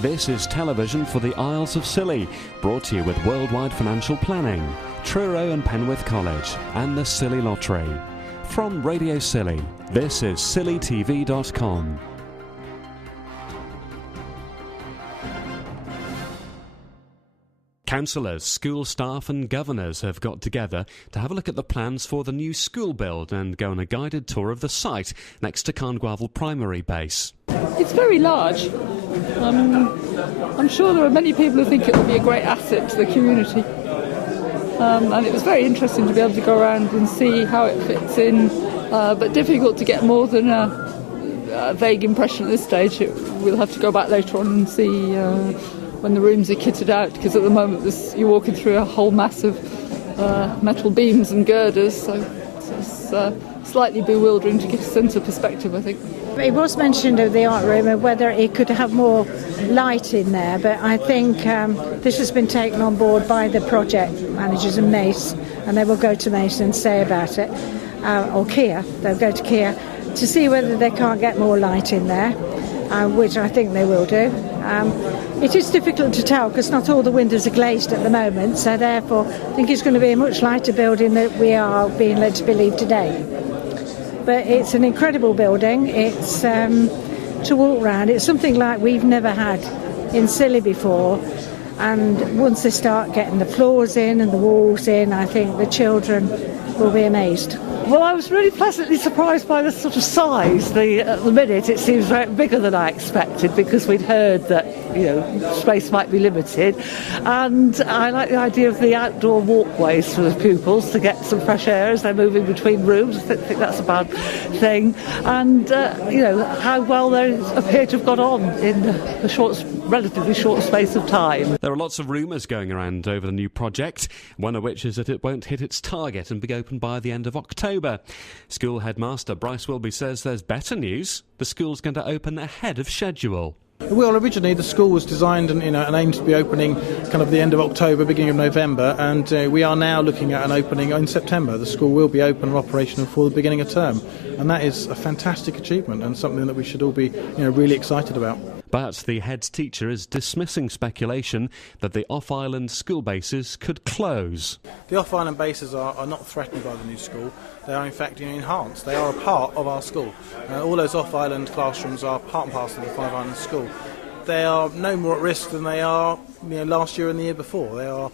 This is television for the Isles of Scilly, brought to you with Worldwide Financial Planning, Truro and Penwith College, and the Scilly Lottery. From Radio Scilly, this is scillytv.com. Councillors, school staff and governors have got together to have a look at the plans for the new school build and go on a guided tour of the site next to Carngwavel Primary Base. It's very large. I'm sure there are many people who think it will be a great asset to the community. And it was very interesting to be able to go around and see how it fits in, but difficult to get more than a vague impression at this stage. We'll have to go back later on and see when the rooms are kitted out, because at the moment you're walking through a whole mass of metal beams and girders, so it's slightly bewildering to get a sense of perspective, I think. It was mentioned of the art room and whether it could have more light in there, but I think this has been taken on board by the project managers and Mace, and they will go to Mace and say about it, or Kia, they'll go to Kia to see whether they can't get more light in there, which I think they will do. It is difficult to tell because not all the windows are glazed at the moment, so therefore I think it's going to be a much lighter building than we are being led to believe today. But it's an incredible building. It's to walk around. It's something like we've never had in Scilly before, and once they start getting the floors in and the walls in, I think the children will be amazed. Well, I was really pleasantly surprised by the sort of size. At the minute, it seems very bigger than I expected because we'd heard that, space might be limited. And I like the idea of the outdoor walkways for the pupils to get some fresh air as they're moving between rooms. I don't think that's a bad thing. And, how well they appear to have got on in a relatively short space of time. There are lots of rumours going around over the new project, one of which is that it won't hit its target and be open by the end of October. School headmaster Bryce Wilby says there's better news. The school's going to open ahead of schedule. Well, originally the school was designed and aimed to be opening kind of the end of October, beginning of November, and we are now looking at an opening in September. The school will be open and operational for the beginning of term, and that is a fantastic achievement and something that we should all be really excited about. But the head teacher is dismissing speculation that the off-island school bases could close. The off-island bases are not threatened by the new school. They are in fact enhanced. They are a part of our school. All those off-island classrooms are part and parcel of the Five Islands School. They are no more at risk than they are last year and the year before. They are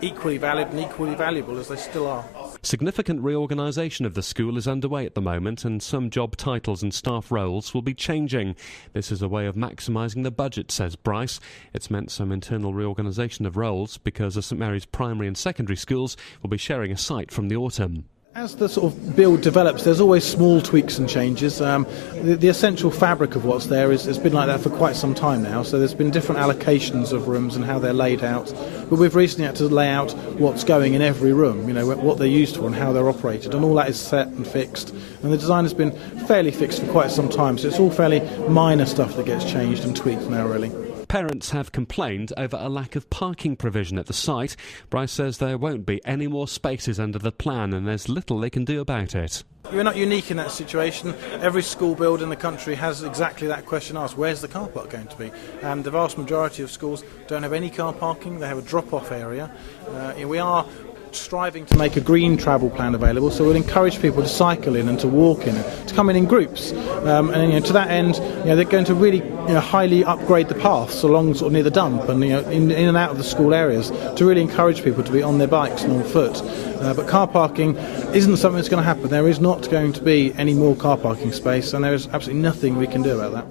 equally valid and equally valuable as they still are. Significant reorganisation of the school is underway at the moment, and some job titles and staff roles will be changing. This is a way of maximising the budget, says Bryce. It's meant some internal reorganisation of roles because the St Mary's primary and secondary schools will be sharing a site from the autumn. As the sort of build develops, there's always small tweaks and changes. The essential fabric of what's there has been like that for quite some time now, so there's been different allocations of rooms and how they're laid out. But we've recently had to lay out what's going in every room, what they're used for and how they're operated, and all that is set and fixed. And the design has been fairly fixed for quite some time, so it's all fairly minor stuff that gets changed and tweaked now, really. Parents have complained over a lack of parking provision at the site. Bryce says there won't be any more spaces under the plan and there's little they can do about it. You're not unique in that situation. Every school build in the country has exactly that question asked: where's the car park going to be? And the vast majority of schools don't have any car parking. They have a drop-off area. We are striving to make a green travel plan available, so we'll encourage people to cycle in and to walk in, to come in groups, and to that end, they're going to really highly upgrade the paths along sort of near the dump and in and out of the school areas to really encourage people to be on their bikes and on foot. But car parking isn't something that's going to happen. There is not going to be any more car parking space, and there is absolutely nothing we can do about that.